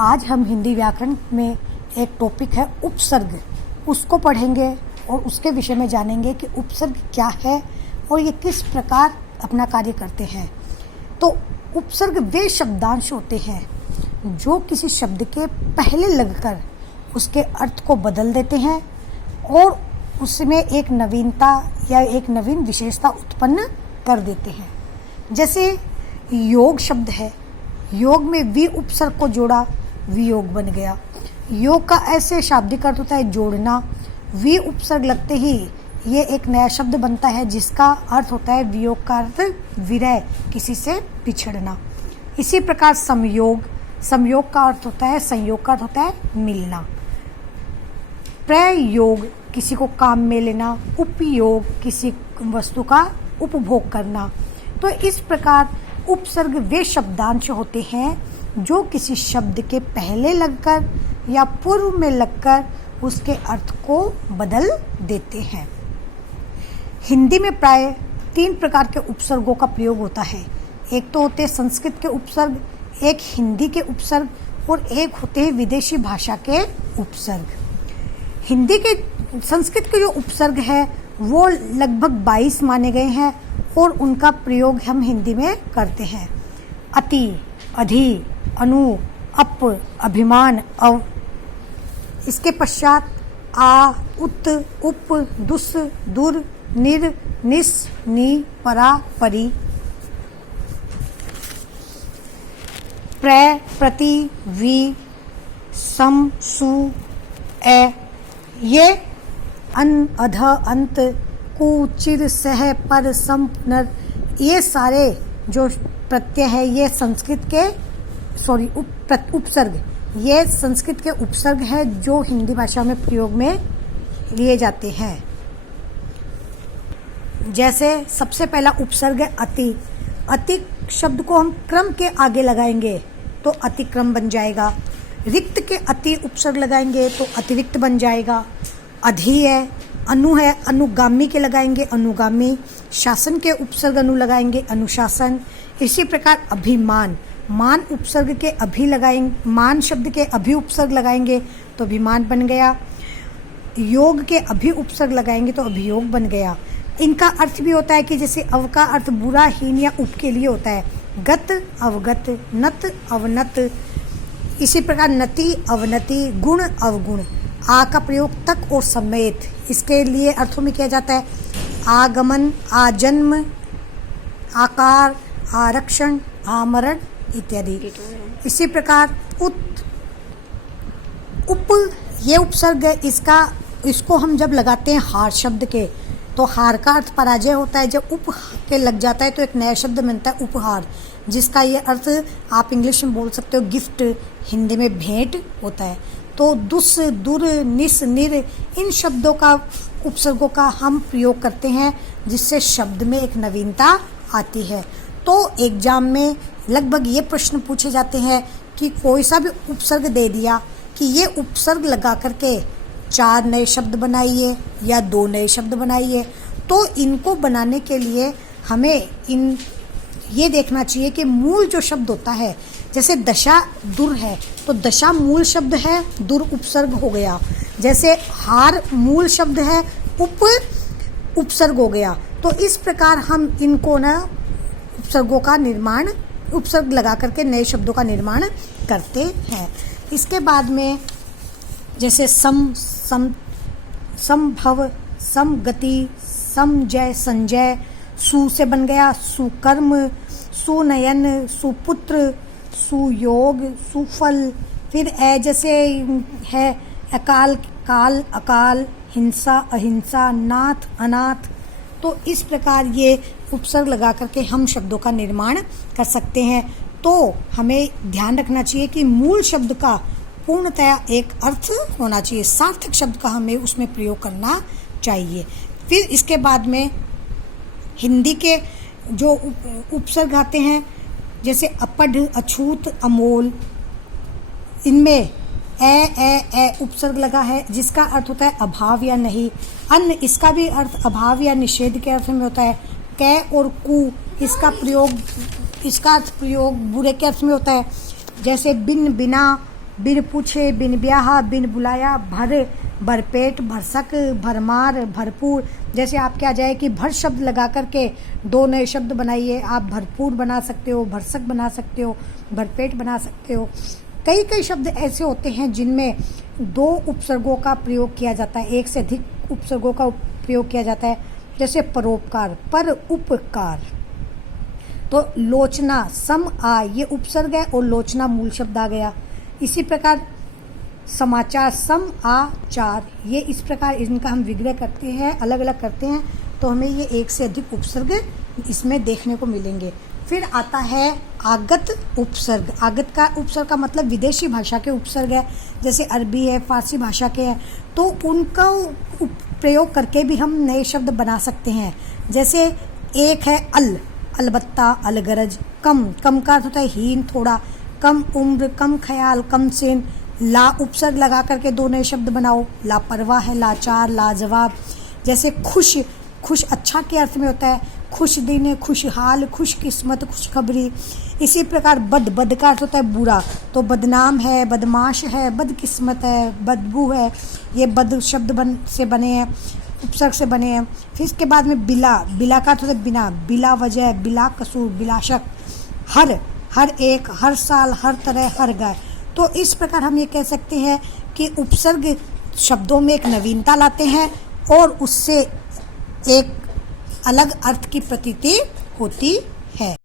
आज हम हिंदी व्याकरण में एक टॉपिक है उपसर्ग, उसको पढ़ेंगे और उसके विषय में जानेंगे कि उपसर्ग क्या है और ये किस प्रकार अपना कार्य करते हैं। तो उपसर्ग वे शब्दांश होते हैं जो किसी शब्द के पहले लगकर उसके अर्थ को बदल देते हैं और उसमें एक नवीनता या एक नवीन विशेषता उत्पन्न कर देते हैं। जैसे योग शब्द है, योग में वी उपसर्ग को जोड़ा, वियोग बन गया। योग का ऐसे शाब्दिक अर्थ होता है जोड़ना। वी उपसर्ग लगते ही ये एक नया शब्द बनता है जिसका अर्थ होता है वियोग का अर्थ विरह, किसी से बिछड़ना। इसी प्रकार संयोग, संयोग का अर्थ होता है, संयोग का अर्थ होता है मिलना। प्रयोग, किसी को काम में लेना। उपयोग, किसी वस्तु का उपभोग करना। तो इस प्रकार उपसर्ग वे शब्दांश होते हैं जो किसी शब्द के पहले लगकर या पूर्व में लगकर उसके अर्थ को बदल देते हैं। हिंदी में प्राय 3 प्रकार के उपसर्गों का प्रयोग होता है। एक तो होते हैं संस्कृत के उपसर्ग, एक हिंदी के उपसर्ग और एक होते हैं विदेशी भाषा के उपसर्ग। संस्कृत के जो उपसर्ग है वो लगभग 22 माने गए हैं और उनका प्रयोग हम हिंदी में करते हैं। अति, अधि, अनु, अप, अभिमान, अव। इसके पश्चात आ, उत, उप, दुस, दुर, निर, निस, नी, परा, परी। प्र, प्रति, वी, सम, सु, ए। ये अन, अध, अंत, कु, चिर, सह, पर, सम, नर, ये सारे जो प्रत्यय है ये संस्कृत के उपसर्ग, ये संस्कृत के उपसर्ग है जो हिंदी भाषा में प्रयोग में लिए जाते हैं। जैसे सबसे पहला उपसर्ग है अति। अति शब्द को हम क्रम के आगे लगाएंगे तो अतिक्रम बन जाएगा। रिक्त के अति उपसर्ग लगाएंगे तो अतिरिक्त बन जाएगा। अधि है, अनु है, अनुगामी के लगाएंगे अनुगामी। शासन के उपसर्ग अनु लगाएंगे अनुशासन। इसी प्रकार अभिमान, मान उपसर्ग के अभि लगाएंगे, मान शब्द के अभि उपसर्ग लगाएंगे तो अभिमान बन गया। योग के अभि उपसर्ग लगाएंगे तो अभियोग बन गया। इनका अर्थ भी होता है कि जैसे अव का अर्थ बुरा, हीन या उप के लिए होता है। गत, अवगत, नत, अवनत। इसी प्रकार नति, अवनति, गुण, अवगुण। आ का प्रयोग तक और समेत, इसके लिए अर्थों में किया जाता है। आगमन, आजन्म, आकार, आरक्षण, आमरण इत्यादि। इसी प्रकार उत, उप, ये उपसर्ग है, इसको हम जब लगाते हैं हार शब्द के तो हार का अर्थ पराजय होता है। जब उप के लग जाता है तो एक नया शब्द बनता है उपहार, जिसका ये अर्थ आप इंग्लिश में बोल सकते हो गिफ्ट, हिंदी में भेंट होता है। तो दुस, दुर, निस, निर, इन शब्दों का उपसर्गों का हम प्रयोग करते हैं जिससे शब्द में एक नवीनता आती है। तो एग्जाम में लगभग ये प्रश्न पूछे जाते हैं कि कोई सा भी उपसर्ग दे दिया कि ये उपसर्ग लगा करके 4 नए शब्द बनाइए या 2 नए शब्द बनाइए। तो इनको बनाने के लिए हमें ये देखना चाहिए कि मूल जो शब्द होता है, जैसे दशा दुर है तो दशा मूल शब्द है, दुर उपसर्ग हो गया। जैसे हार मूल शब्द है, उपसर्ग हो गया। तो इस प्रकार हम इनको उपसर्गों का निर्माण, उपसर्ग लगा करके नए शब्दों का निर्माण करते हैं। इसके बाद में जैसे संभव, समगति, समजय, संजय। सु से बन गया सुकर्म, सुनयन, सुपुत्र, सुयोग, सुफल। फिर ए जैसे है अकाल, काल, अकाल, हिंसा, अहिंसा, नाथ, अनाथ। तो इस प्रकार ये उपसर्ग लगा करके हम शब्दों का निर्माण कर सकते हैं। तो हमें ध्यान रखना चाहिए कि मूल शब्द का पूर्णतया एक अर्थ होना चाहिए, सार्थक शब्द का हमें उसमें प्रयोग करना चाहिए। फिर इसके बाद में हिंदी के जो उपसर्ग आते हैं जैसे अपढ़, अछूत, अमोल। इनमें ए उपसर्ग लगा है जिसका अर्थ होता है अभाव या नहीं। अन्न, इसका भी अर्थ अभाव या निषेध के अर्थ में होता है। कै और कु, इसका अर्थ प्रयोग बुरे के अर्थ में होता है। जैसे बिन, बिना, बिन पूछे, बिन ब्याह, बिन बुलाया, भर, भरपेट, भरसक, भरमार, भरपूर। जैसे आपके आ जाए कि भर शब्द लगा करके दो नए शब्द बनाइए, आप भरपूर बना सकते हो, भरसक बना सकते हो, भरपेट बना सकते हो। कई कई शब्द ऐसे होते हैं जिनमें दो उपसर्गों का प्रयोग किया जाता है, एक से अधिक उपसर्गों का प्रयोग किया जाता है। जैसे परोपकार, पर उपकार। तो लोचना, सम आ, ये उपसर्ग है और लोचना मूल शब्द आ गया। इसी प्रकार समाचार, सम आ चार, ये इस प्रकार इनका हम विग्रह करते हैं, अलग अलग करते हैं, तो हमें ये एक से अधिक उपसर्ग इसमें देखने को मिलेंगे। फिर आता है आगत उपसर्ग। आगत का उपसर्ग का मतलब विदेशी भाषा के उपसर्ग है, जैसे अरबी है, फारसी भाषा के हैं, तो उनका प्रयोग करके भी हम नए शब्द बना सकते हैं। जैसे एक है अल, अलबत्ता, अलगरज। कम, कम का अर्थ होता है हीन, थोड़ा। कम उम्र, कम ख्याल, कम सेन। ला उपसर्ग लगा करके दो नए शब्द बनाओ, लापरवाह है, लाचार, लाजवाब। जैसे खुश, खुश अच्छा के अर्थ में होता है, खुश दिन, खुशहाल, खुशकिस्मत, खुशखबरी। इसी प्रकार बद, बद का अर्थ होता है बुरा, तो बदनाम है, बदमाश है, बदकिस्मत है, बदबू है। ये बद शब्द से बने हैं, उपसर्ग से बने हैं। फिर इसके बाद में बिला, बिला का अर्थ होता है बिना, बिला वजह, बिला कसूर, बिला शक। हर, हर एक, हर साल, हर तरह, हर गाय। तो इस प्रकार हम ये कह सकते हैं कि उपसर्ग शब्दों में एक नवीनता लाते हैं और उससे एक अलग अर्थ की प्रतीति होती है।